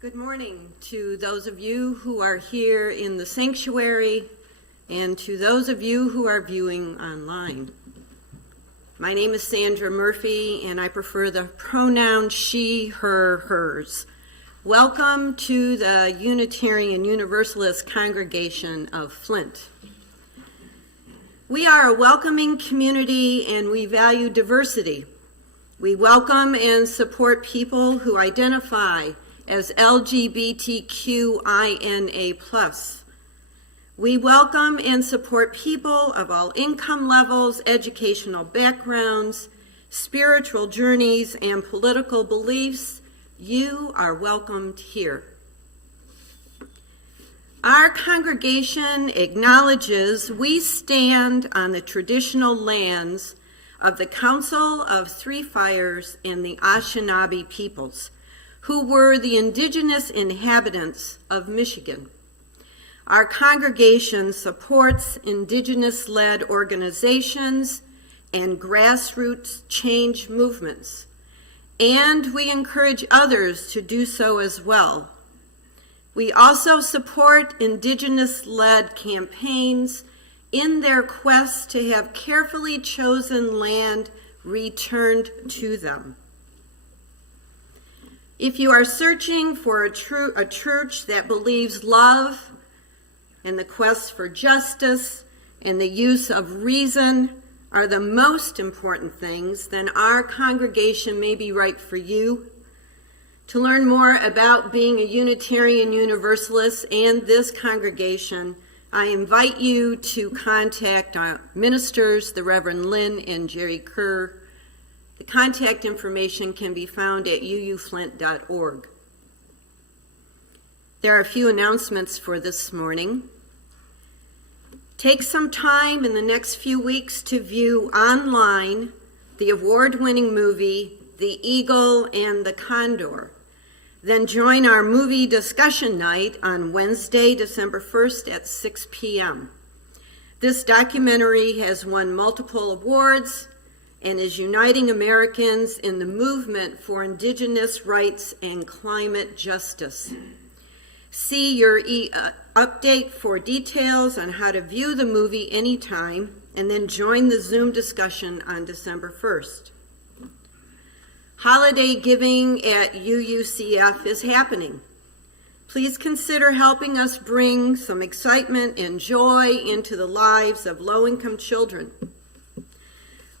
Good morning to those of you who are here in the sanctuary and to those of you who are viewing online. My name is Sandra Murphy and I prefer the pronoun she, her, hers. Welcome to the Unitarian Universalist congregation of Flint. We are a welcoming community and we value diversity. We welcome and support people who identify as LGBTQINA+. We welcome and support people of all income levels, educational backgrounds, spiritual journeys, and political beliefs. You are welcomed here. Our congregation acknowledges we stand on the traditional lands of the Council of Three Fires and the Anishinaabe peoples, who were the indigenous inhabitants of Michigan. Our congregation supports indigenous-led organizations and grassroots change movements, and we encourage others to do so as well. We also support indigenous-led campaigns in their quest to have carefully chosen land returned to them. If you are searching for a church that believes love and the quest for justice and the use of reason are the most important things, then our congregation may be right for you. To learn more about being a Unitarian Universalist and this congregation, I invite you to contact our ministers, the Reverend Lynn and Jerry Kerr. The contact information can be found at uuflint.org. There are a few announcements for this morning. Take some time in the next few weeks to view online the award-winning movie, The Eagle and the Condor. Then join our movie discussion night on Wednesday, December 1st at 6 p.m. This documentary has won multiple awards and is uniting Americans in the movement for indigenous rights and climate justice. See your update for details on how to view the movie anytime, and then join the Zoom discussion on December 1st. Holiday giving at UUCF is happening. Please consider helping us bring some excitement and joy into the lives of low-income children.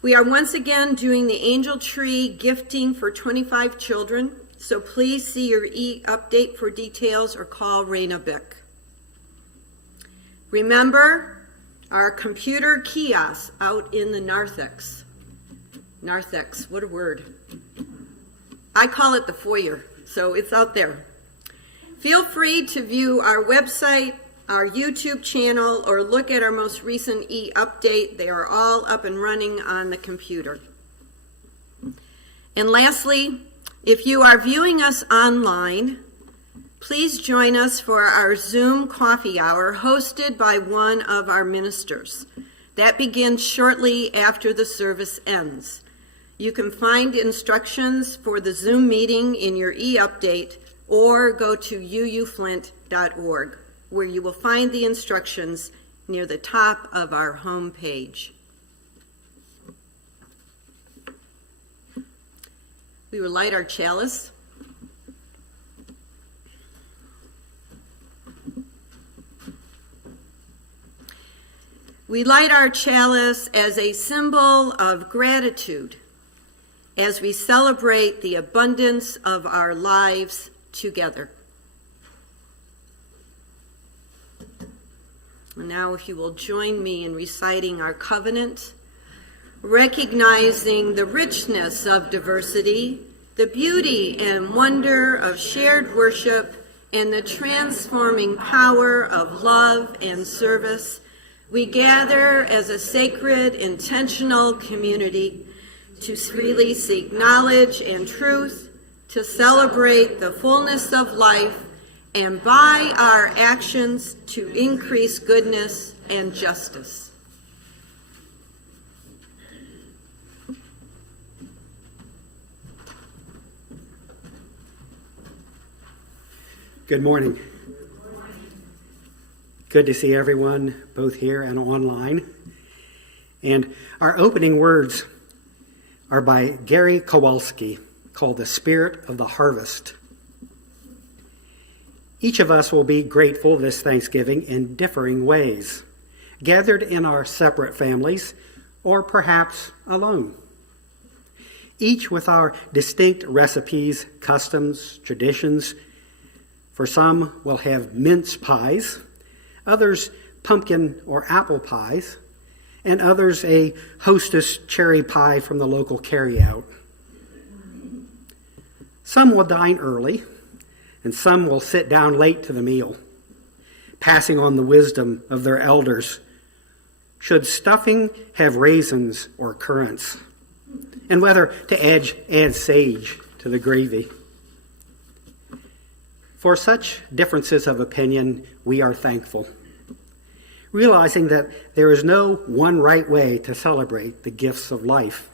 We are once again doing the Angel Tree gifting for 25 children, so please see your update for details or call Raina Bick. Remember our computer kiosks out in the narthex. Narthex, what a word. I call it the foyer, so it's out there. Feel free to view our website, our YouTube channel, or look at our most recent e-update. They are all up and running on the computer. And lastly, if you are viewing us online, please join us for our Zoom coffee hour hosted by one of our ministers. That begins shortly after the service ends. You can find instructions for the Zoom meeting in your e-update or go to uuflint.org, where you will find the instructions near the top of our home page. We will light our chalice. We light our chalice as a symbol of gratitude as we celebrate the abundance of our lives together. And now, if you will join me in reciting our covenant, recognizing the richness of diversity, the beauty and wonder of shared worship, and the transforming power of love and service, we gather as a sacred, intentional community to freely seek knowledge and truth, to celebrate the fullness of life, and by our actions to increase goodness and justice. Good morning. Good to see everyone, both here and online. And our opening words are by Gary Kowalski, called The Spirit of the Harvest. Each of us will be grateful this Thanksgiving in differing ways, gathered in our separate families, or perhaps alone. Each with our distinct recipes, customs, traditions. For some, we'll have mince pies, others pumpkin or apple pies, and others a Hostess cherry pie from the local carryout. Some will dine early, and some will sit down late to the meal, passing on the wisdom of their elders. Should stuffing have raisins or currants, and whether to add sage to the gravy. For such differences of opinion, we are thankful, realizing that there is no one right way to celebrate the gifts of life.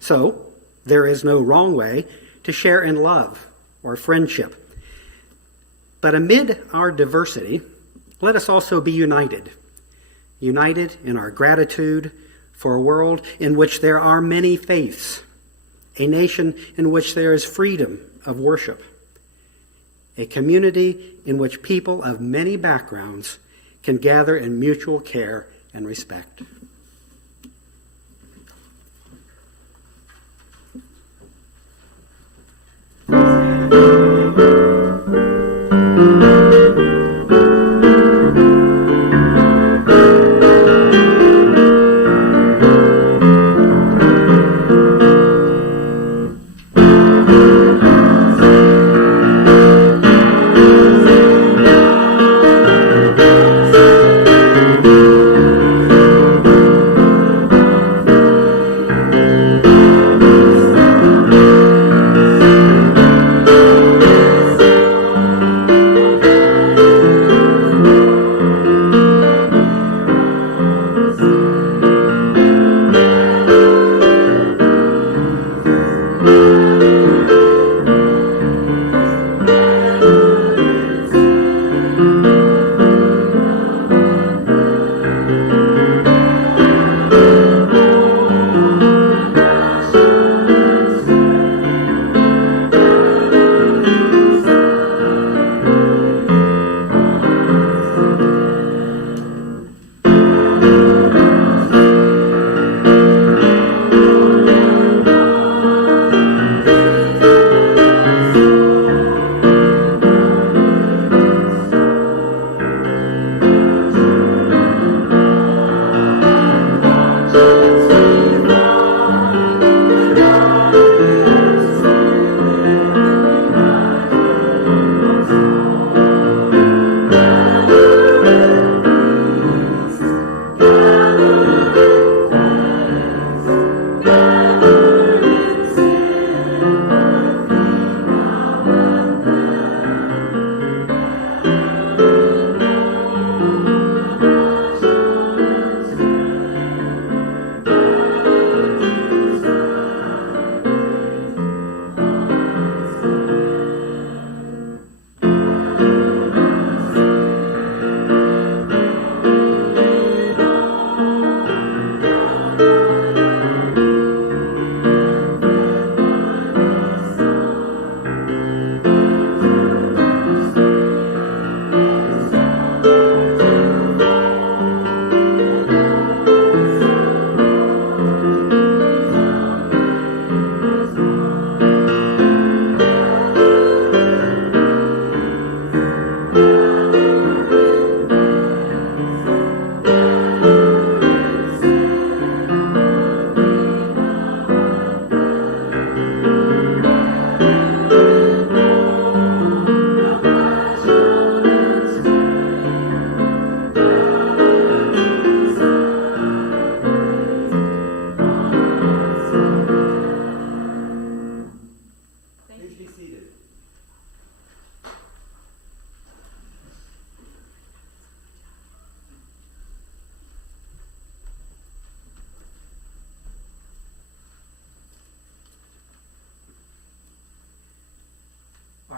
So, there is no wrong way to share in love or friendship. But amid our diversity, let us also be united in our gratitude for a world in which there are many faiths, a nation in which there is freedom of worship, a community in which people of many backgrounds can gather in mutual care and respect.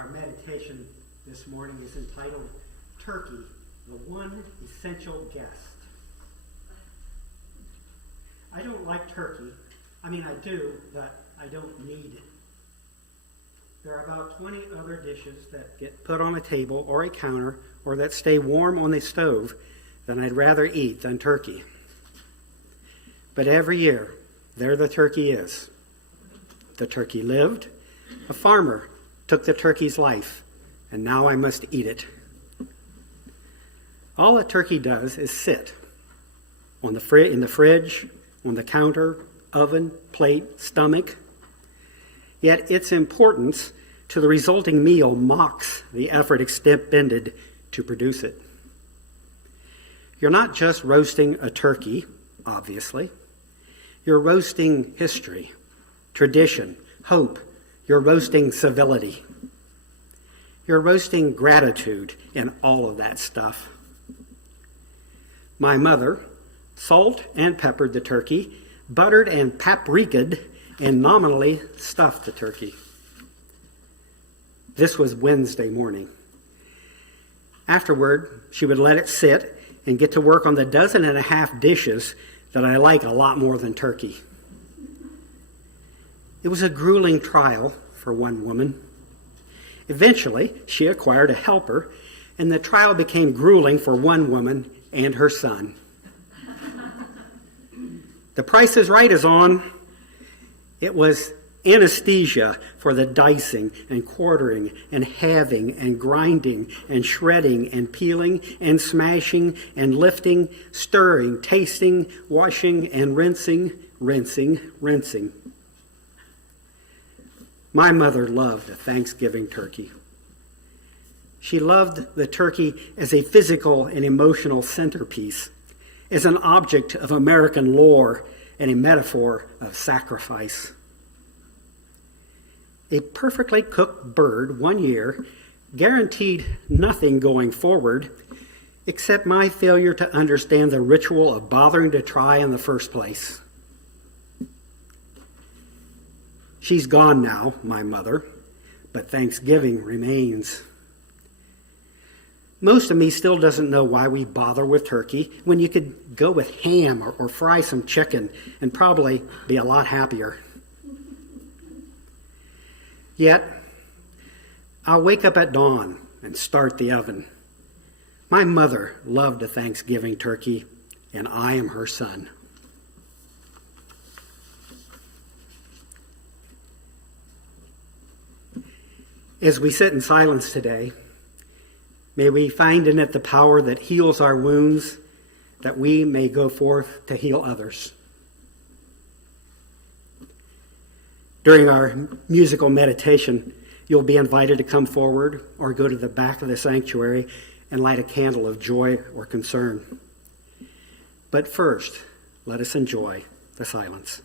Our meditation this morning is entitled Turkey, the One Essential Guest. I don't like turkey. I mean, I do, but I don't need it. There are about 20 other dishes that get put on a table or a counter or that stay warm on the stove that I'd rather eat than turkey. But every year, there the turkey is. The turkey lived. A farmer took the turkey's life, and now I must eat it. All a turkey does is sit in the fridge, on the counter, oven, plate, stomach. Yet its importance to the resulting meal mocks the effort expended to produce it. You're not just roasting a turkey, obviously. You're roasting history, tradition, hope. You're roasting civility. You're roasting gratitude and all of that stuff. My mother salt and peppered the turkey, buttered and paprikaed, and nominally stuffed the turkey. This was Wednesday morning. Afterward, she would let it sit and get to work on the 12 dishes that I like a lot more than turkey. It was a grueling trial for one woman. Eventually, she acquired a helper, and the trial became grueling for one woman and her son. The Price is Right is on. It was anesthesia for the dicing and quartering and halving and grinding and shredding and peeling and smashing and lifting, stirring, tasting, washing, and rinsing, rinsing, rinsing. My mother loved a Thanksgiving turkey. She loved the turkey as a physical and emotional centerpiece, as an object of American lore and a metaphor of sacrifice. A perfectly cooked bird one year guaranteed nothing going forward except my failure to understand the ritual of bothering to try in the first place. She's gone now, my mother, but Thanksgiving remains. Most of me still doesn't know why we bother with turkey when you could go with ham or fry some chicken and probably be a lot happier. Yet, I'll wake up at dawn and start the oven. My mother loved a Thanksgiving turkey, and I am her son. As we sit in silence today, may we find in it the power that heals our wounds, that we may go forth to heal others. During our musical meditation, you'll be invited to come forward or go to the back of the sanctuary and light a candle of joy or concern. But first, let us enjoy the silence.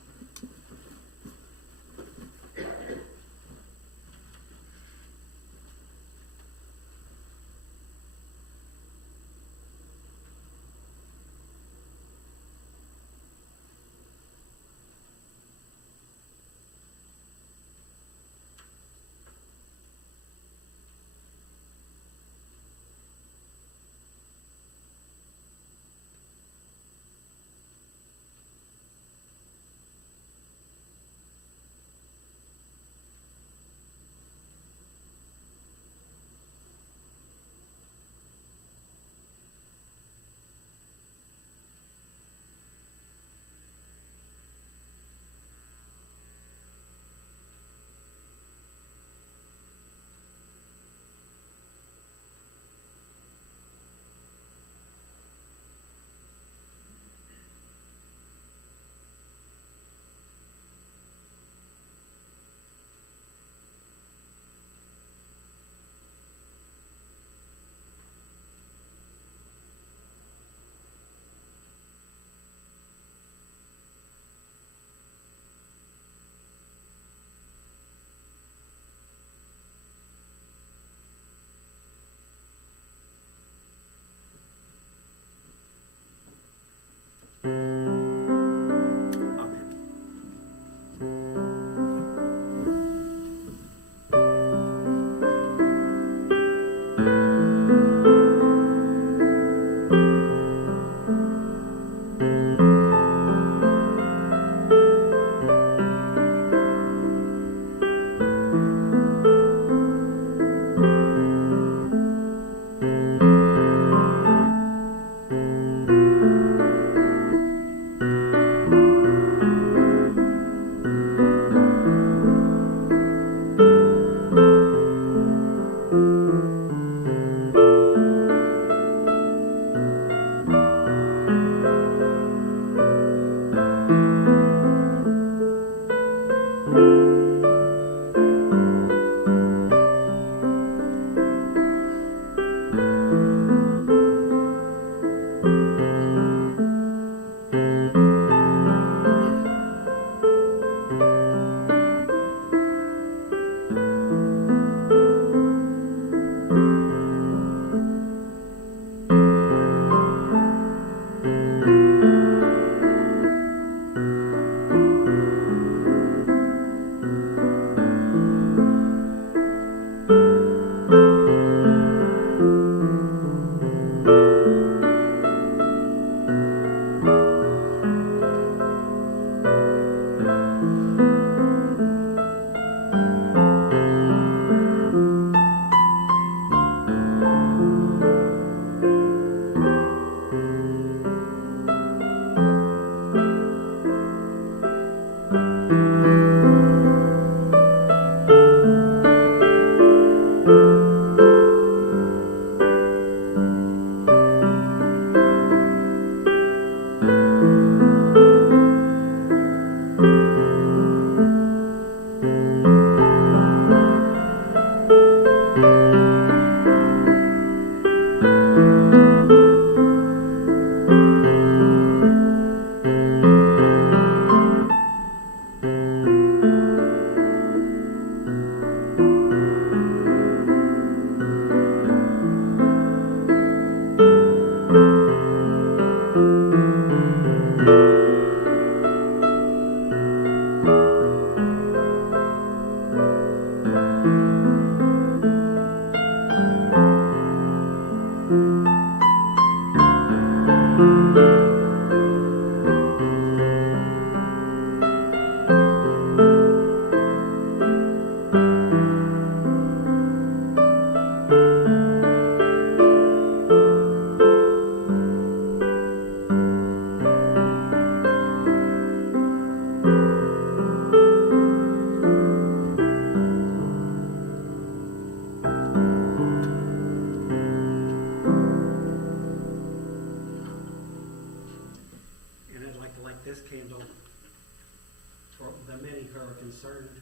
for the many who are concerned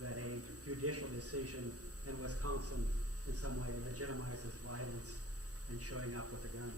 that a judicial decision in Wisconsin in some way legitimizes violence and showing up with a gun.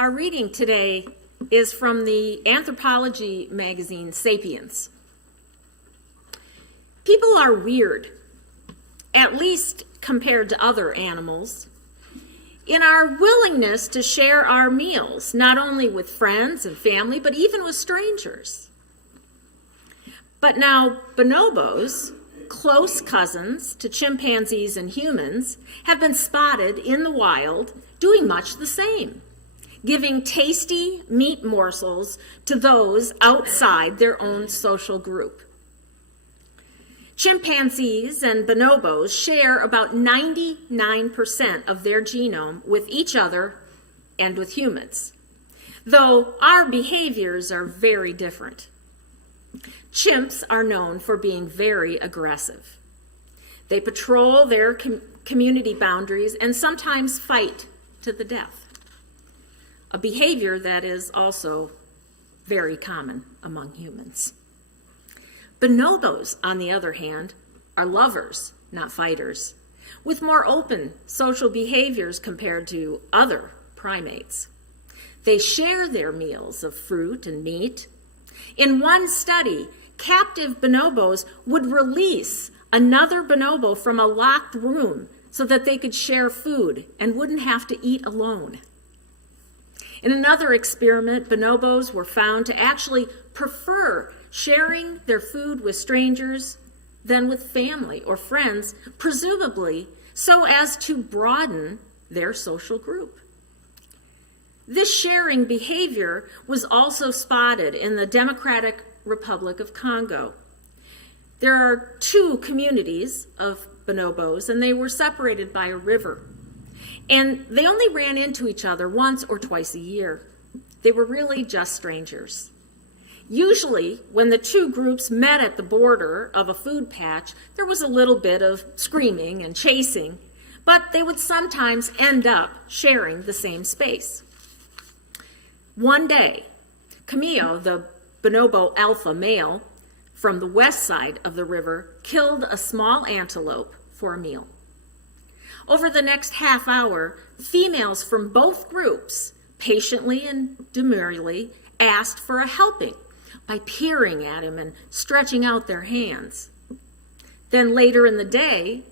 Our reading today is from the anthropology magazine Sapiens. People are weird, at least compared to other animals, in our willingness to share our meals, not only with friends and family, but even with strangers. But now bonobos, close cousins to chimpanzees and humans, have been spotted in the wild doing much the same, giving tasty meat morsels to those outside their own social group. Chimpanzees and bonobos share about 99% of their genome with each other and with humans, though our behaviors are very different. Chimps are known for being very aggressive. They patrol their community boundaries and sometimes fight to the death, a behavior that is also very common among humans. Bonobos, on the other hand, are lovers, not fighters, with more open social behaviors compared to other primates. They share their meals of fruit and meat. In one study, captive bonobos would release another bonobo from a locked room so that they could share food and wouldn't have to eat alone. In another experiment, bonobos were found to actually prefer sharing their food with strangers than with family or friends, presumably so as to broaden their social group. This sharing behavior was also spotted in the Democratic Republic of Congo. There are two communities of bonobos, and they were separated by a river. And they only ran into each other once or twice a year. They were really just strangers. Usually, when the two groups met at the border of a food patch, there was a little bit of screaming and chasing, but they would sometimes end up sharing the same space. One day, Camillo, the bonobo alpha male from the west side of the river, killed a small antelope for a meal. Over the next half hour, females from both groups patiently and demurely asked for a helping by peering at him and stretching out their hands. Then later in the day,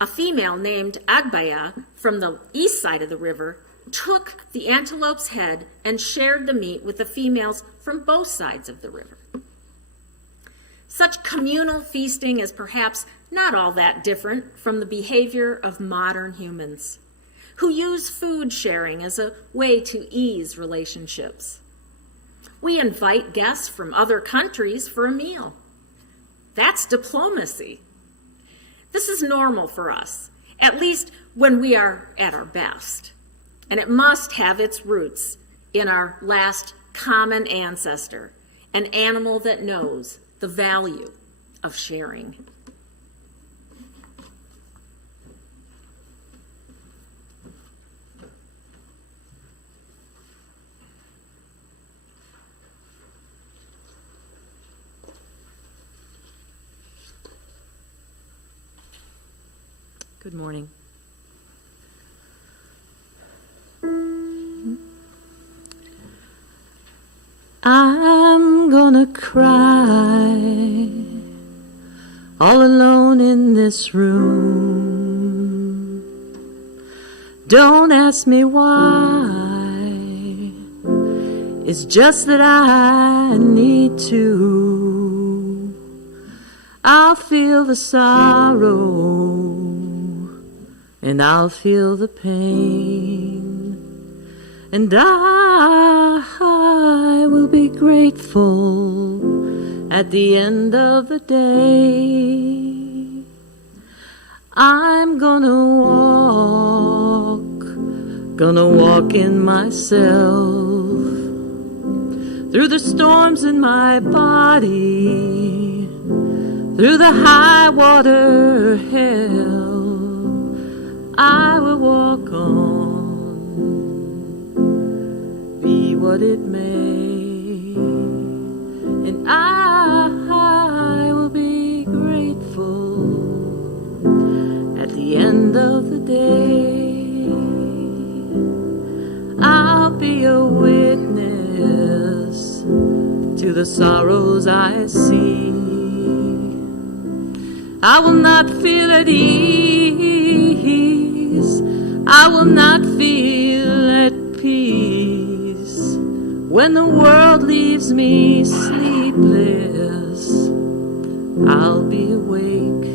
a female named Agbaya from the east side of the river took the antelope's head and shared the meat with the females from both sides of the river. Such communal feasting is perhaps not all that different from the behavior of modern humans, who use food sharing as a way to ease relationships. We invite guests from other countries for a meal. That's diplomacy. This is normal for us, at least when we are at our best. And it must have its roots in our last common ancestor an animal that knows the value of sharing. Good morning. I'm gonna cry all alone in this room. Don't ask me why, it's just that I need to. I'll feel the sorrow and I'll feel the pain, and I will be grateful at the end of the day. I'm gonna walk in myself through the storms in my body, through the high water hell. I will walk on, be what it may, and I will be grateful at the end of the day. I'll be a witness to the sorrows I see. I will not feel at ease, I will not feel at peace when the world leaves me sleepless. I'll be awake,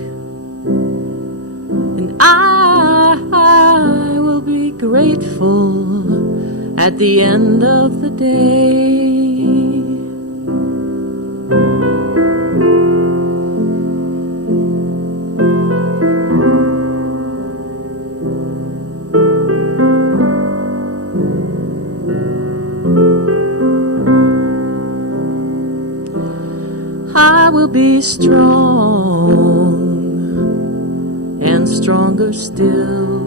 and I will be grateful at the end of the day. I will be strong and stronger still,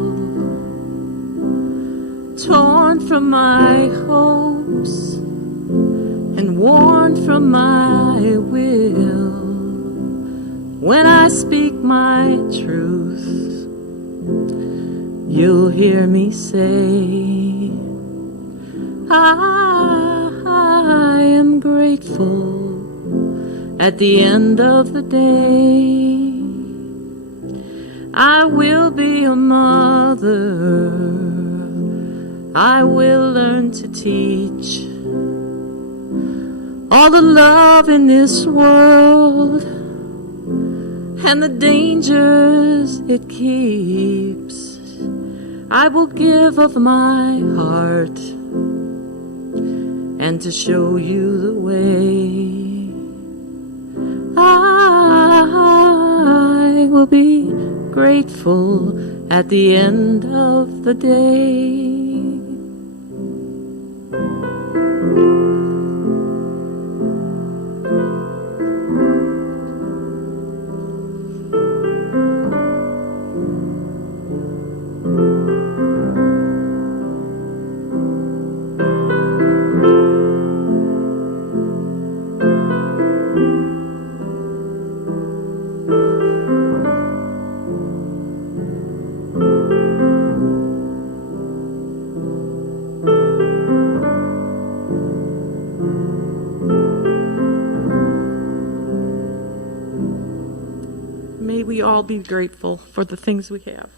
torn from my hopes and worn from my will. When I speak my truth, you'll hear me say, I am grateful at the end of the day. I will be a mother, I will learn to teach all the love in this world and the dangers it keeps. I will give of my heart and to show you the way. I will be grateful at the end of the day. May we all be grateful for the things we have.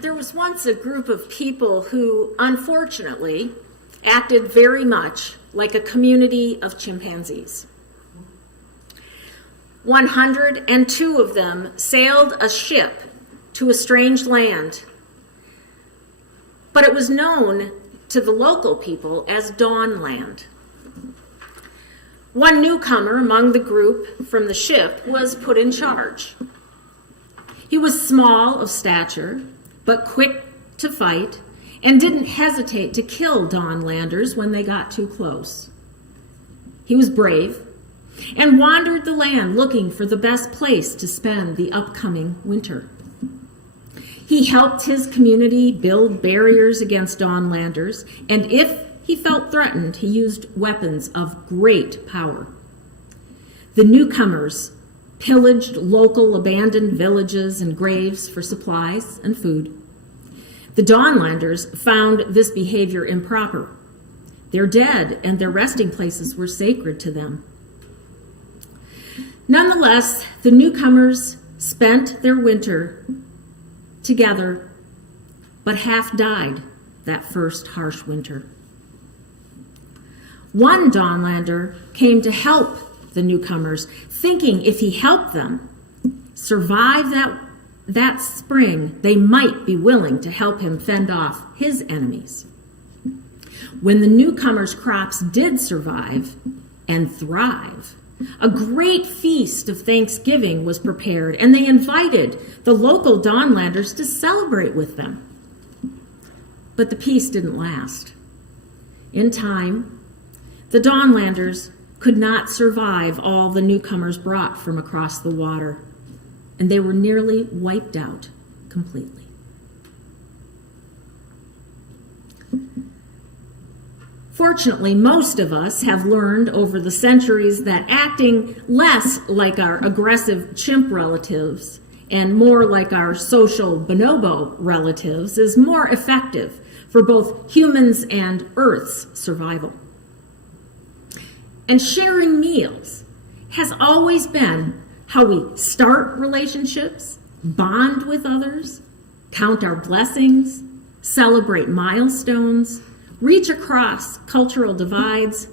There was once a group of people who, unfortunately, acted very much like a community of chimpanzees. 102 of them sailed a ship to a strange land, but it was known to the local people as Dawnland. One newcomer among the group from the ship was put in charge. He was small of stature, but quick to fight, and didn't hesitate to kill Dawnlanders when they got too close. He was brave and wandered the land looking for the best place to spend the upcoming winter. He helped his community build barriers against Dawnlanders, and if he felt threatened, he used weapons of great power. The newcomers pillaged local abandoned villages and graves for supplies and food. The Dawnlanders found this behavior improper. Their dead and their resting places were sacred to them. Nonetheless, the newcomers spent their winter together, but half died that first harsh winter. One Dawnlander came to help the newcomers, thinking if he helped them survive that spring, they might be willing to help him fend off his enemies. When the newcomers' crops did survive and thrive, a great feast of Thanksgiving was prepared, and they invited the local Dawnlanders to celebrate with them. But the peace didn't last. In time, the Dawnlanders could not survive all the newcomers brought from across the water, and they were nearly wiped out completely. Fortunately, most of us have learned over the centuries that acting less like our aggressive chimp relatives and more like our social bonobo relatives is more effective for both humans and Earth's survival. And sharing meals has always been how we start relationships, bond with others, count our blessings, celebrate milestones, reach across cultural divides,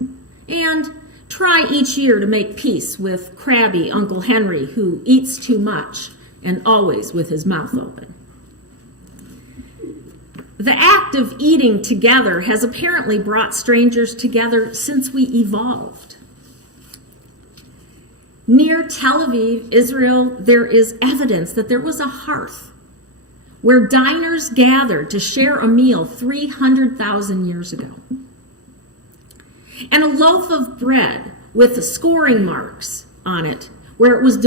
and try each year to make peace with crabby Uncle Henry who eats too much and always with his mouth open. The act of eating together has apparently brought strangers together since we evolved. Near Tel Aviv, Israel, there is evidence that there was a hearth where diners gathered to share a meal 300,000 years ago. And a loaf of bread with scoring marks on it where it was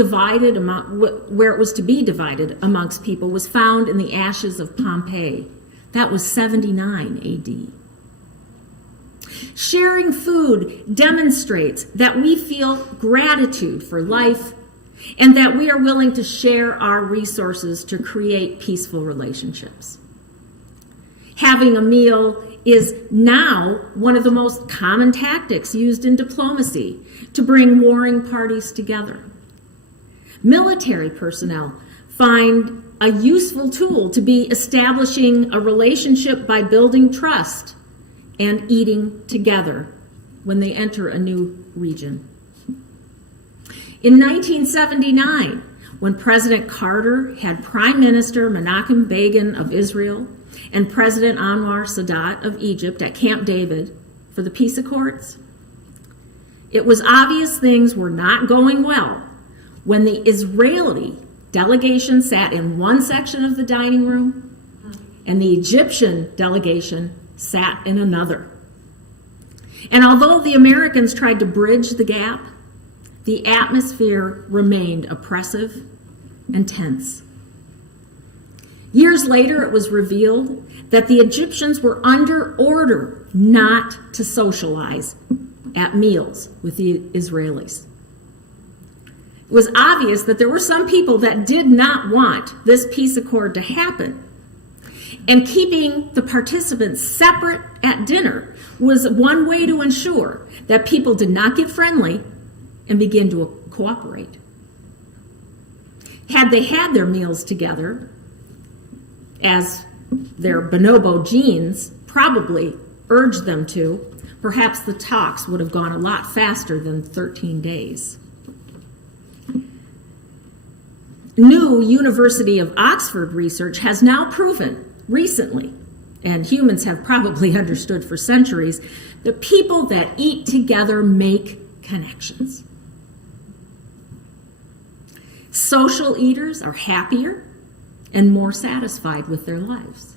to be divided amongst people was found in the ashes of Pompeii. That was 79 AD. Sharing food demonstrates that we feel gratitude for life and that we are willing to share our resources to create peaceful relationships. Having a meal is now one of the most common tactics used in diplomacy to bring warring parties together. Military personnel find a useful tool to be establishing a relationship by building trust and eating together when they enter a new region. In 1979, when President Carter had Prime Minister Menachem Begin of Israel and President Anwar Sadat of Egypt at Camp David for the peace accords, it was obvious things were not going well when the Israeli delegation sat in one section of the dining room and the Egyptian delegation sat in another. And although the Americans tried to bridge the gap, the atmosphere remained oppressive and tense. Years later, it was revealed that the Egyptians were under order not to socialize at meals with the Israelis. It was obvious that there were some people that did not want this peace accord to happen. And keeping the participants separate at dinner was one way to ensure that people did not get friendly and begin to cooperate. Had they had their meals together, as their bonobo genes probably urged them to, perhaps the talks would have gone a lot faster than 13 days. New University of Oxford research has now proven recently and humans have probably understood for centuries, the people that eat together make connections. Social eaters are happier and more satisfied with their lives.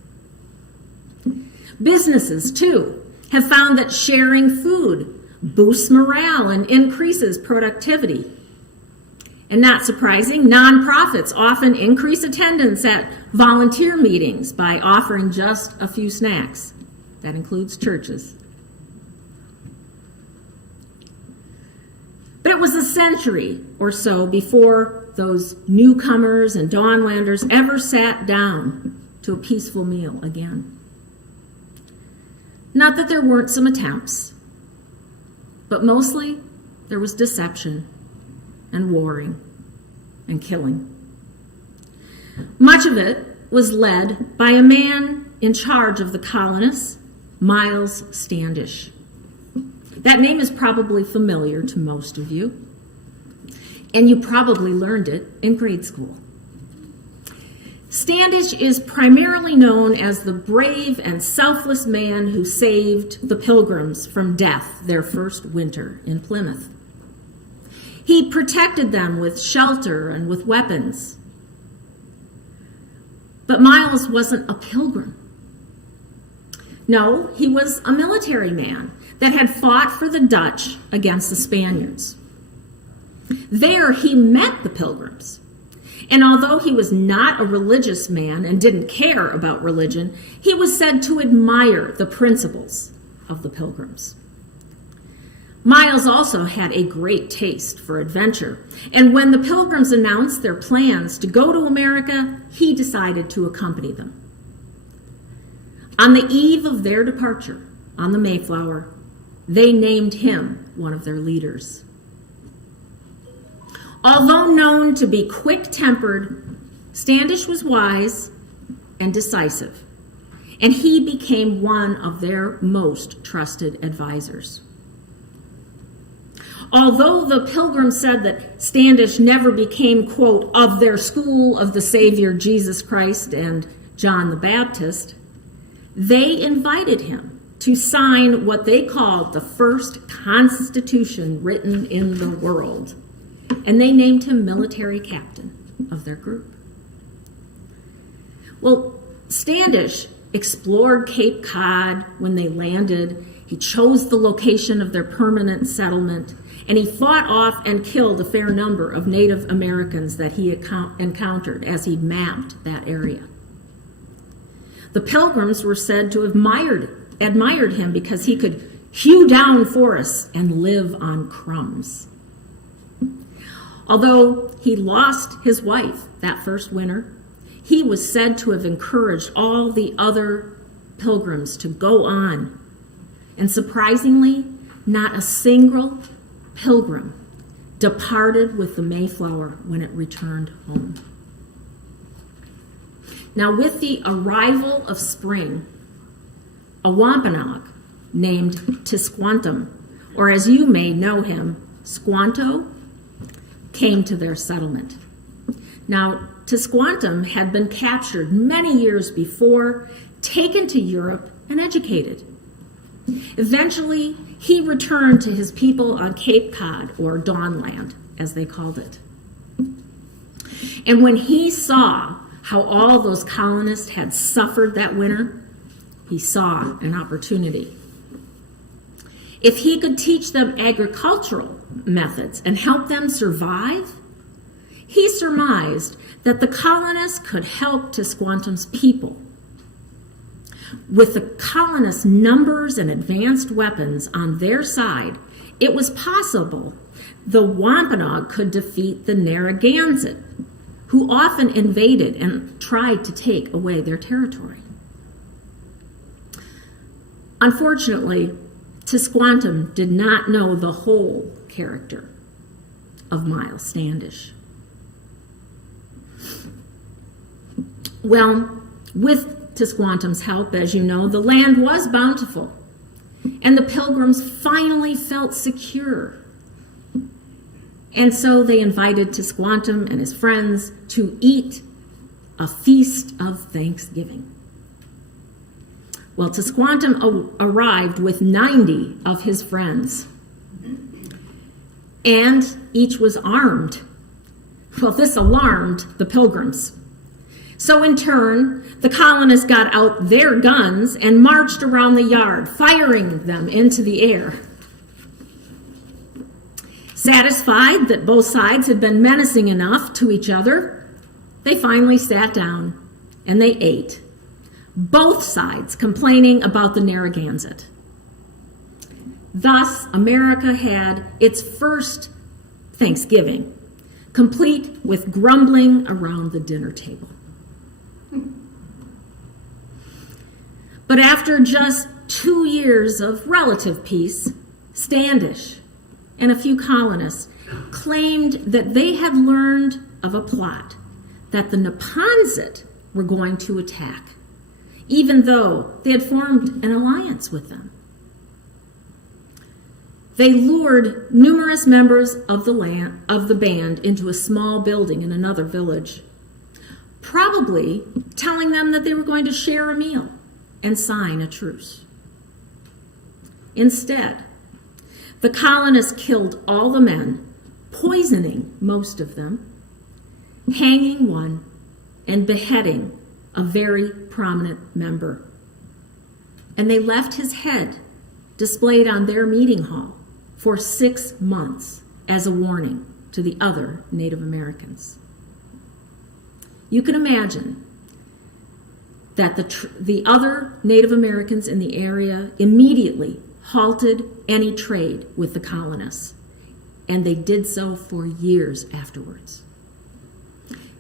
Businesses, too, have found that sharing food boosts morale and increases productivity. And not surprising, nonprofits often increase attendance at volunteer meetings by offering just a few snacks. That includes churches. But it was a century or so before those newcomers and dawnlanders ever sat down to a peaceful meal again. Not that there weren't some attempts, but mostly there was deception and warring and killing. Much of it was led by a man in charge of the colonists, Miles Standish. That name is probably familiar to most of you, and you probably learned it in grade school. Standish is primarily known as the brave and selfless man who saved the Pilgrims from death their first winter in Plymouth. He protected them with shelter and with weapons. But Miles wasn't a pilgrim. No, he was a military man that had fought for the Dutch against the Spaniards. There he met the Pilgrims. And although he was not a religious man and didn't care about religion, he was said to admire the principles of the Pilgrims. Miles also had a great taste for adventure, and when the Pilgrims announced their plans to go to America, he decided to accompany them. On the eve of their departure on the Mayflower, they named him one of their leaders. Although known to be quick-tempered, Standish was wise and decisive, and he became one of their most trusted advisors. Although the Pilgrims said that Standish never became, quote, of their school of the Savior Jesus Christ and John the Baptist, they invited him to sign what they called the first constitution written in the world. And they named him military captain of their group. Well, Standish explored Cape Cod when they landed. He chose the location of their permanent settlement, and he fought off and killed a fair number of Native Americans that he encountered as he mapped that area. The Pilgrims were said to have admired him because he could hew down forests and live on crumbs. Although he lost his wife that first winter, he was said to have encouraged all the other Pilgrims to go on. And surprisingly, not a single Pilgrim departed with the Mayflower when it returned home. Now, with the arrival of spring, a Wampanoag named Tisquantum, or as you may know him, Squanto, came to their settlement. Now, Tisquantum had been captured many years before, taken to Europe, and educated. Eventually, he returned to his people on Cape Cod, or Dawnland, as they called it. And when he saw how all those colonists had suffered that winter, he saw an opportunity. If he could teach them agricultural methods and help them survive, he surmised that the colonists could help Tisquantum's people. With the colonists' numbers and advanced weapons on their side, it was possible the Wampanoag could defeat the Narragansett, who often invaded and tried to take away their territory. Unfortunately, Tisquantum did not know the whole character of Miles Standish. Well, with Tisquantum's help, as you know, the land was bountiful, and the Pilgrims finally felt secure. And so they invited Tisquantum and his friends to eat a feast of Thanksgiving. Well, Tisquantum arrived with 90 of his friends, and each was armed. Well, this alarmed the Pilgrims. So in turn, the colonists got out their guns and marched around the yard, firing them into the air. Satisfied that both sides had been menacing enough to each other, they finally sat down and they ate, both sides complaining about the Narragansett. Thus, America had its first Thanksgiving, complete with grumbling around the dinner table. But after just 2 years of relative peace, Standish and a few colonists claimed that they had learned of a plot that the Neponset were going to attack, even though they had formed an alliance with them. They lured numerous members of the band into a small building in another village, probably telling them that they were going to share a meal and sign a truce. Instead, the colonists killed all the men, poisoning most of them, hanging one, and beheading a very prominent member. And they left his head displayed on their meeting hall for 6 months as a warning to the other Native Americans. You can imagine that the other Native Americans in the area immediately halted any trade with the colonists, and they did so for years afterwards.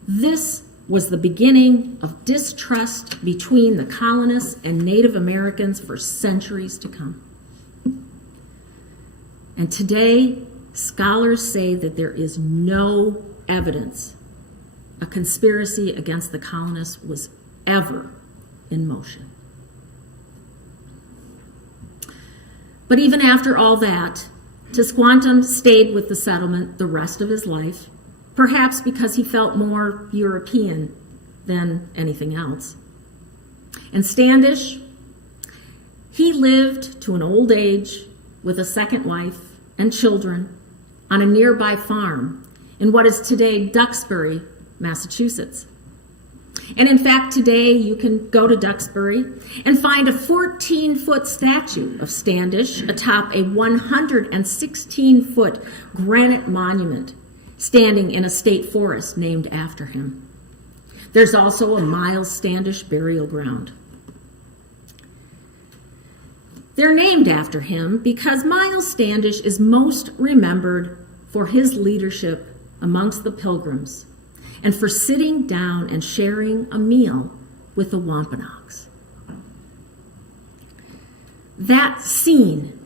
This was the beginning of distrust between the colonists and Native Americans for centuries to come. And today, scholars say that there is no evidence a conspiracy against the colonists was ever in motion. But even after all that, Tisquantum stayed with the settlement the rest of his life, perhaps because he felt more European than anything else. And Standish, he lived to an old age with a second wife and children on a nearby farm in what is today Duxbury, Massachusetts. And in fact, today you can go to Duxbury and find a 14-foot statue of Standish atop a 116-foot granite monument standing in a state forest named after him. There's also a Miles Standish burial ground. They're named after him because Miles Standish is most remembered for his leadership amongst the Pilgrims and for sitting down and sharing a meal with the Wampanoags. That scene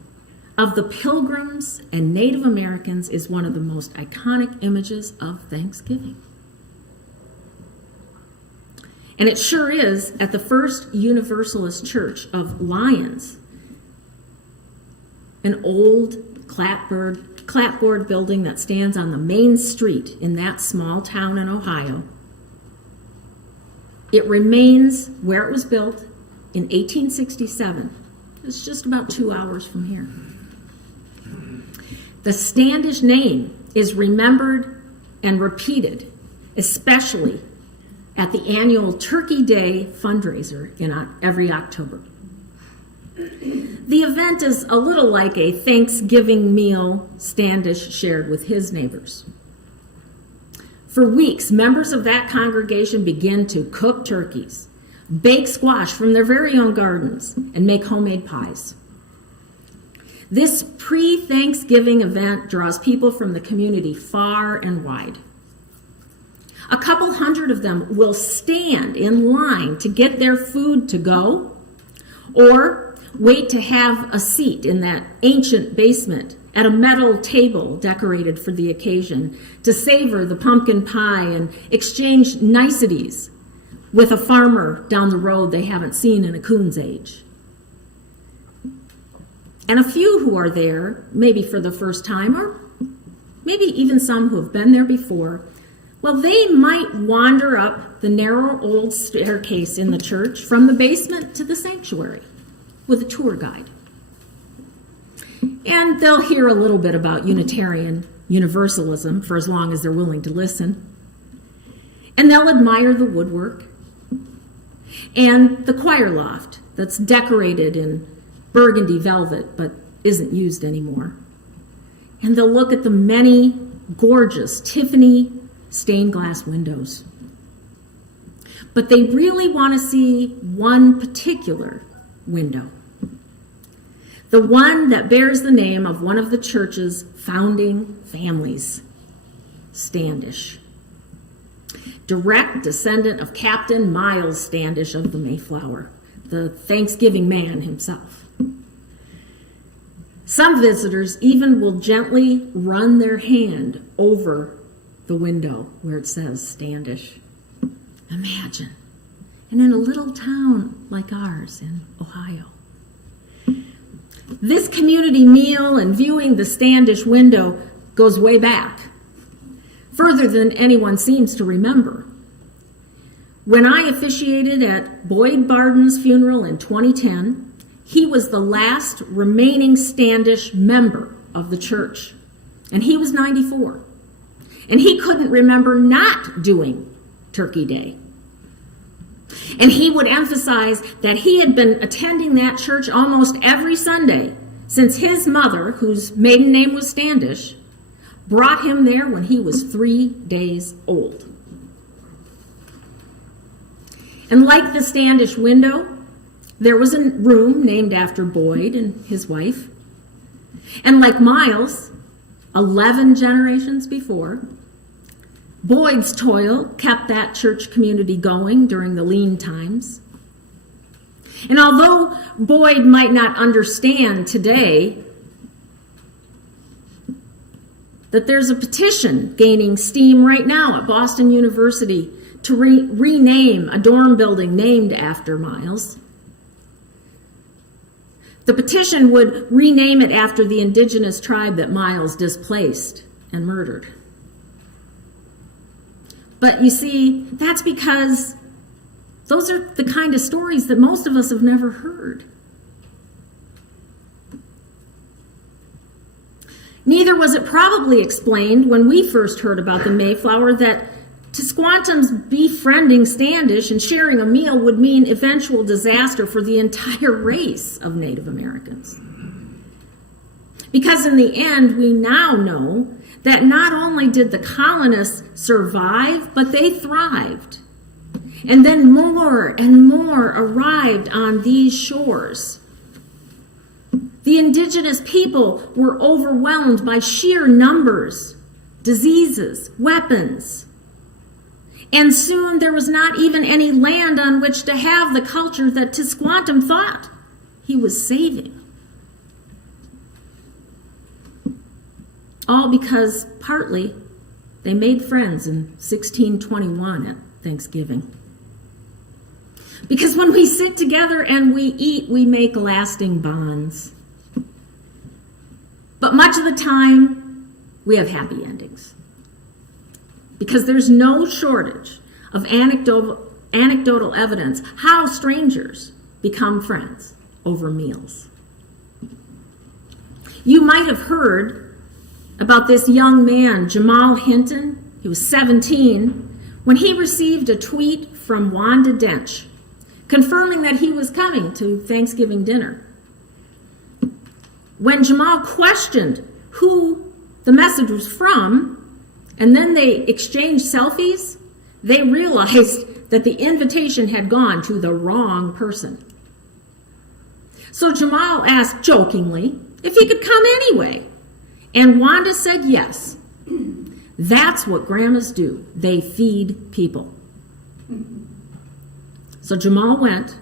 of the Pilgrims and Native Americans is one of the most iconic images of Thanksgiving. And it sure is at the First Universalist Church of Lyons, an old clapboard building that stands on the main street in that small town in Ohio. It remains where it was built in 1867. It's just about 2 hours from here. The Standish name is remembered and repeated, especially at the annual Turkey Day fundraiser in every October. The event is a little like a Thanksgiving meal Standish shared with his neighbors. For weeks, members of that congregation begin to cook turkeys, bake squash from their very own gardens, and make homemade pies. This pre-Thanksgiving event draws people from the community far and wide. A couple hundred of them will stand in line to get their food to go, or wait to have a seat in that ancient basement at a metal table decorated for the occasion to savor the pumpkin pie and exchange niceties with a farmer down the road they haven't seen in a coon's age. And a few who are there, maybe for the first time, or maybe even some who have been there before, well, they might wander up the narrow old staircase in the church from the basement to the sanctuary. with a tour guide. And they'll hear a little bit about Unitarian Universalism for as long as they're willing to listen. And they'll admire the woodwork and the choir loft that's decorated in burgundy velvet but isn't used anymore. And they'll look at the many gorgeous Tiffany stained glass windows. But they really want to see one particular window. The one that bears the name of one of the church's founding families, Standish. Direct descendant of Captain Miles Standish of the Mayflower, the Thanksgiving man himself. Some visitors even will gently run their hand over the window where it says Standish. Imagine, and in a little town like ours in Ohio. This community meal and viewing the Standish window goes way back, further than anyone seems to remember. When I officiated at Boyd Barden's funeral in 2010, he was the last remaining Standish member of the church, and he was 94. And he couldn't remember not doing Turkey Day. And he would emphasize that he had been attending that church almost every Sunday since his mother, whose maiden name was Standish, brought him there when he was 3 days old. And like the Standish window, there was a room named after Boyd and his wife. And like Miles, 11 generations before, Boyd's toil kept that church community going during the lean times. And although Boyd might not understand today that there's a petition gaining steam right now at Boston University to rename a dorm building named after Miles, the petition would rename it after the indigenous tribe that Miles displaced and murdered. But you see, that's because those are the kind of stories that most of us have never heard. Neither was it probably explained when we first heard about the Mayflower that Tisquantum's befriending Standish and sharing a meal would mean eventual disaster for the entire race of Native Americans. Because in the end, we now know that not only did the colonists survive, but they thrived. And then more and more arrived on these shores. The indigenous people were overwhelmed by sheer numbers, diseases, weapons. And soon there was not even any land on which to have the culture that Tisquantum thought he was saving. All because, partly, they made friends in 1621 at Thanksgiving. Because when we sit together and we eat, we make lasting bonds. But much of the time, we have happy endings. Because there's no shortage of anecdotal evidence how strangers become friends over meals. You might have heard about this young man, Jamal Hinton. He was 17 when he received a tweet from Wanda Dench confirming that he was coming to Thanksgiving dinner. When Jamal questioned who the message was from, and then they exchanged selfies, they realized that the invitation had gone to the wrong person. So Jamal asked jokingly if he could come anyway. And Wanda said yes. That's what grandmas do. They feed people. So Jamal went,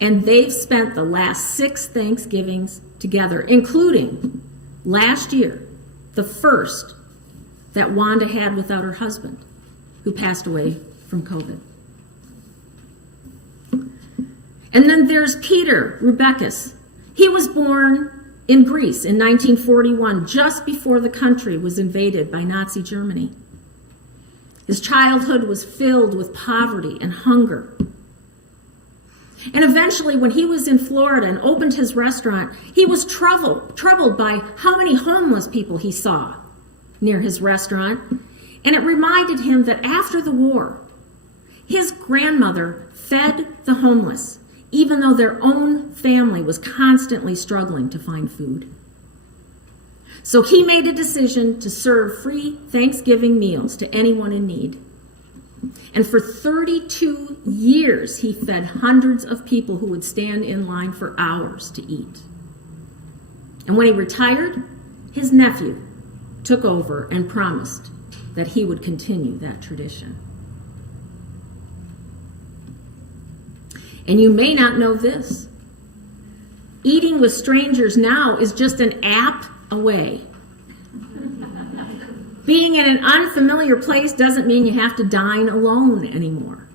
and they've spent the last 6 Thanksgivings together, including last year, the first that Wanda had without her husband, who passed away from COVID. And then there's Peter Rubekis. He was born in Greece in 1941, just before the country was invaded by Nazi Germany. His childhood was filled with poverty and hunger. And eventually, when he was in Florida and opened his restaurant, he was troubled by how many homeless people he saw near his restaurant. And it reminded him that after the war, his grandmother fed the homeless, even though their own family was constantly struggling to find food. So he made a decision to serve free Thanksgiving meals to anyone in need. And for 32 years, he fed hundreds of people who would stand in line for hours to eat. And when he retired, his nephew took over and promised that he would continue that tradition. And you may not know this. Eating with strangers now is just an app away. Being in an unfamiliar place doesn't mean you have to dine alone anymore.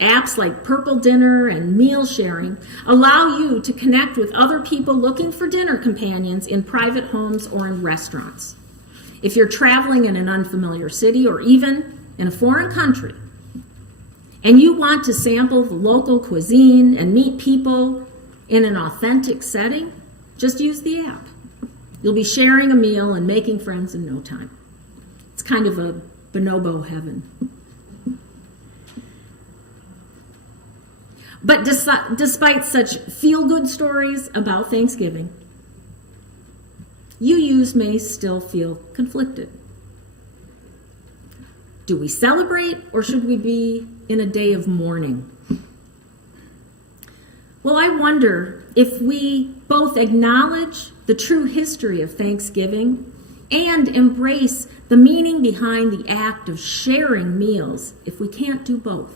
Apps like Purple Dinner and Meal Sharing allow you to connect with other people looking for dinner companions in private homes or in restaurants. If you're traveling in an unfamiliar city or even in a foreign country, and you want to sample the local cuisine and meet people in an authentic setting, just use the app. You'll be sharing a meal and making friends in no time. It's kind of a bonobo heaven. But despite such feel-good stories about Thanksgiving, UUs may still feel conflicted. Do we celebrate, or should we be in a day of mourning? Well, I wonder if we both acknowledge the true history of Thanksgiving and embrace the meaning behind the act of sharing meals, if we can't do both.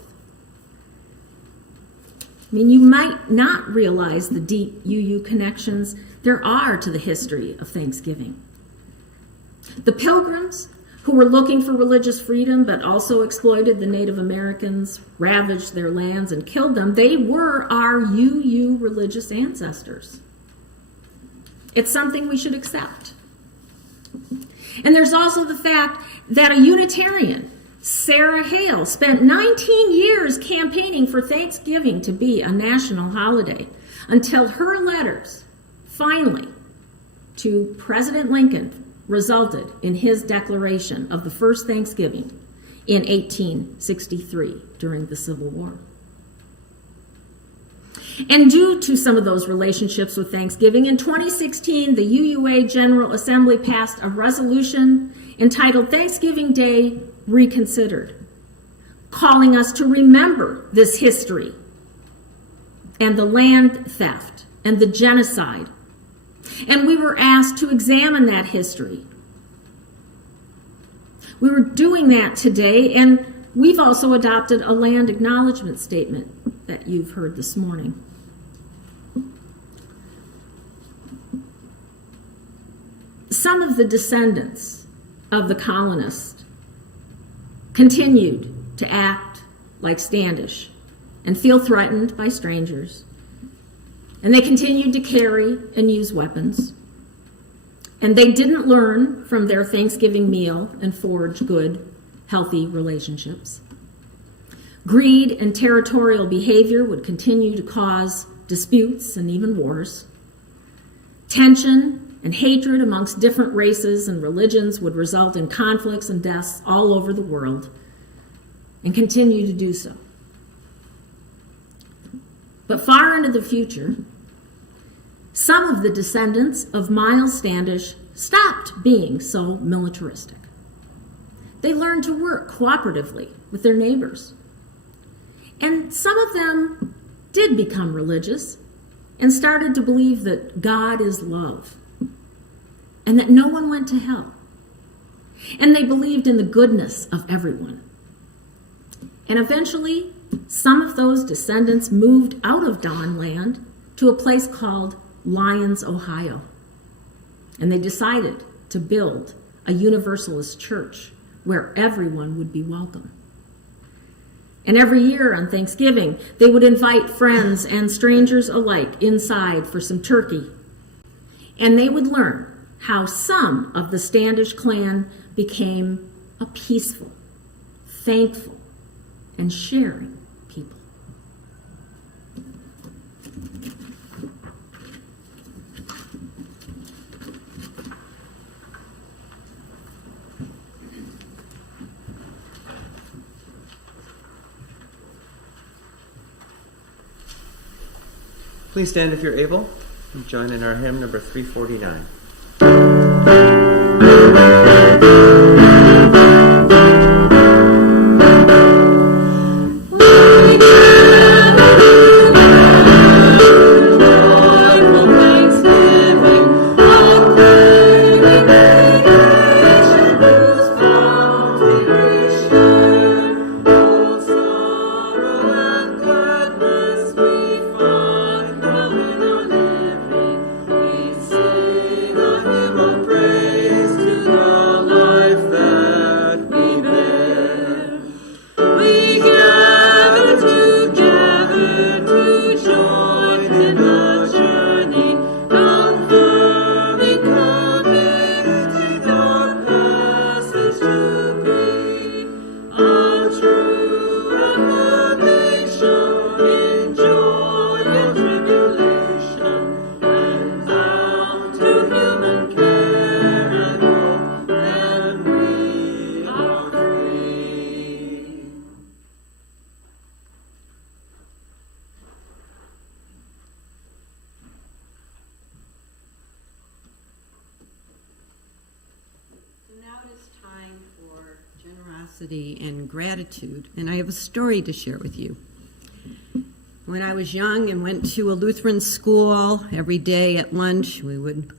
I mean, you might not realize the deep UU connections there are to the history of Thanksgiving. The Pilgrims, who were looking for religious freedom but also exploited the Native Americans, ravaged their lands, and killed them, they were our UU religious ancestors. It's something we should accept. And there's also the fact that a Unitarian, Sarah Hale, spent 19 years campaigning for Thanksgiving to be a national holiday until her letters finally to President Lincoln resulted in his declaration of the first Thanksgiving in 1863 during the Civil War. And due to some of those relationships with Thanksgiving, in 2016, the UUA General Assembly passed a resolution entitled Thanksgiving Day Reconsidered, calling us to remember this history and the land theft and the genocide. And we were asked to examine that history. We were doing that today, and we've also adopted a land acknowledgement statement that you've heard this morning. Some of the descendants of the colonists continued to act like Standish and feel threatened by strangers. And they continued to carry and use weapons. And they didn't learn from their Thanksgiving meal and forge good, healthy relationships. Greed and territorial behavior would continue to cause disputes and even wars. Tension and hatred amongst different races and religions would result in conflicts and deaths all over the world, and continue to do so. But far into the future, some of the descendants of Miles Standish stopped being so militaristic. They learned to work cooperatively with their neighbors. And some of them did become religious and started to believe that God is love and that no one went to hell. And they believed in the goodness of everyone. And eventually, some of those descendants moved out of Dawn Land to a place called Lyons, Ohio. And they decided to build a Universalist church where everyone would be welcome. And every year on Thanksgiving, they would invite friends and strangers alike inside for some turkey. And they would learn how some of the Standish clan became a peaceful, thankful, and sharing people. Please stand if you're able and join in our hymn number 349. And gratitude, and I have a story to share with you. When I was young and went to a Lutheran school, every day at lunch we would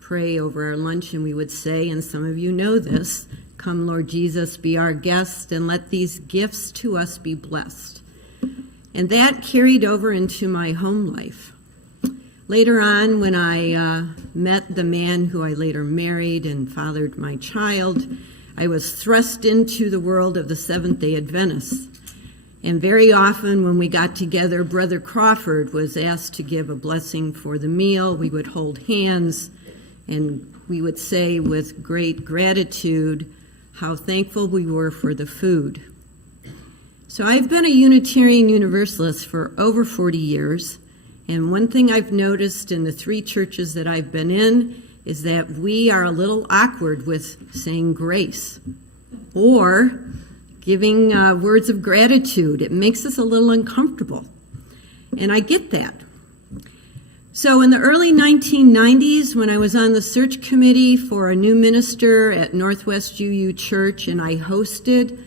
pray over our lunch and we would say, and some of you know this, "Come, Lord Jesus, be our guest, and let these gifts to us be blessed." And that carried over into my home life. Later on, when I met the man who I later married and fathered my child, I was thrust into the world of the Seventh-day Adventists. And very often when we got together, Brother Crawford was asked to give a blessing for the meal. We would hold hands and we would say with great gratitude how thankful we were for the food. So I've been a Unitarian Universalist for over 40 years. And one thing I've noticed in the 3 churches that I've been in is that we are a little awkward with saying grace or giving words of gratitude. It makes us a little uncomfortable, and I get that. So in the early 1990s, when I was on the search committee for a new minister at Northwest UU Church, and I hosted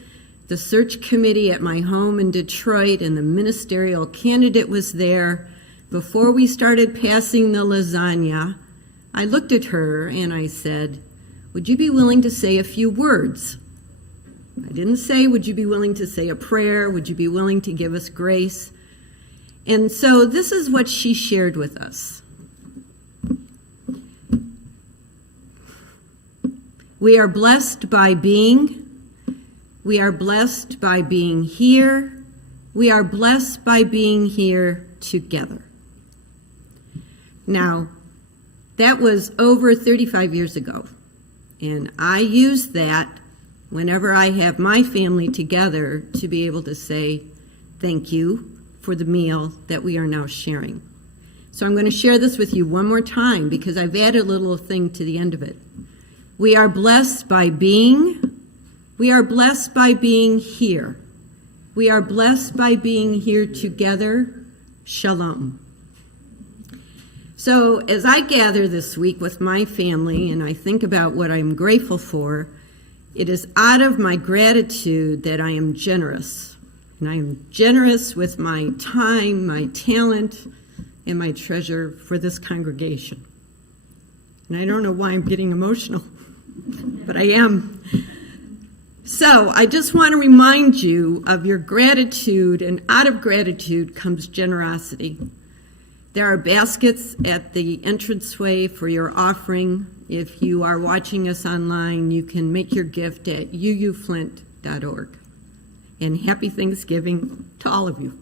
the search committee at my home in Detroit, and the ministerial candidate was there, before we started passing the lasagna, I looked at her and I said, "Would you be willing to say a few words?" I didn't say, "Would you be willing to say a prayer? Would you be willing to give us grace?" And so this is what she shared with us. We are blessed by being. We are blessed by being here. We are blessed by being here together. Now, that was over 35 years ago, and I use that whenever I have my family together to be able to say thank you for the meal that we are now sharing. So I'm going to share this with you one more time because I've added a little thing to the end of it. We are blessed by being. We are blessed by being here. We are blessed by being here together. Shalom. So as I gather this week with my family and I think about what I'm grateful for, it is out of my gratitude that I am generous. And I am generous with my time, my talent, and my treasure for this congregation. And I don't know why I'm getting emotional, but I am. So I just want to remind you of your gratitude, and out of gratitude comes generosity. There are baskets at the entranceway for your offering. If you are watching us online, you can make your gift at uuflint.org. And happy Thanksgiving to all of you.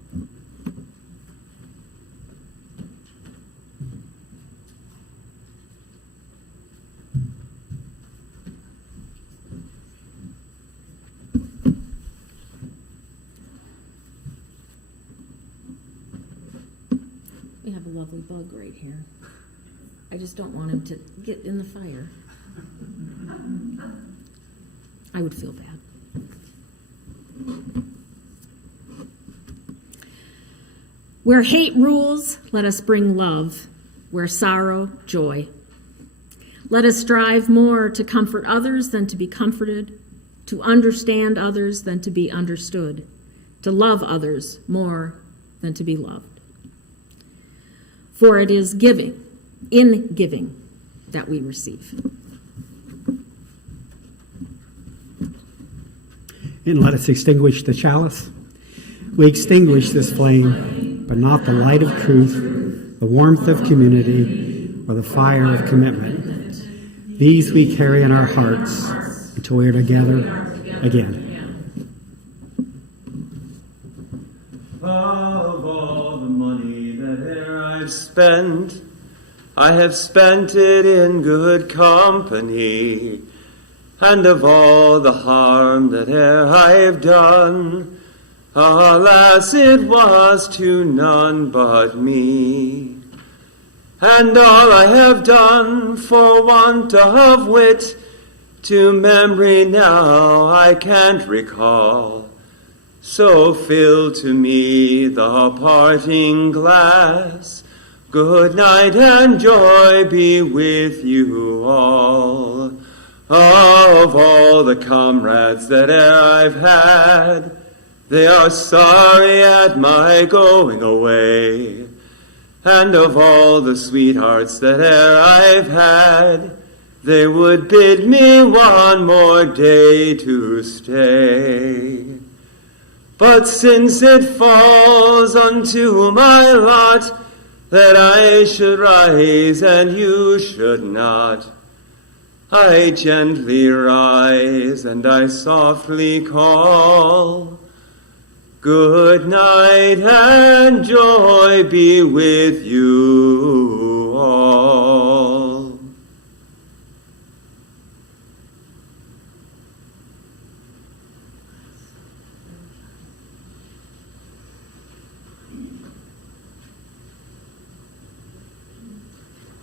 We have a lovely bug right here. I just don't want him to get in the fire. I would feel bad. Where hate rules, let us bring love. Where sorrow, joy. Let us strive more to comfort others than to be comforted, to understand others than to be understood, to love others more than to be loved. For it is giving, in giving, that we receive. And let us extinguish the chalice. We extinguish this flame, but not the light of truth, the warmth of community, or the fire of commitment. These we carry in our hearts until we are together again. Of all the money that e'er I've spent, I have spent it in good company. And of all the harm that e'er I have done, alas, it was to none but me. And all I have done for want of wit, to memory now I can't recall. So fill to me the parting glass. Good night and joy be with you all. Of all the comrades that e'er I've had, they are sorry at my going away. And of all the sweethearts that e'er I've had, they would bid me one more day to stay. But since it falls unto my lot that I should rise and you should not, I gently rise and I softly call, good night and joy be with you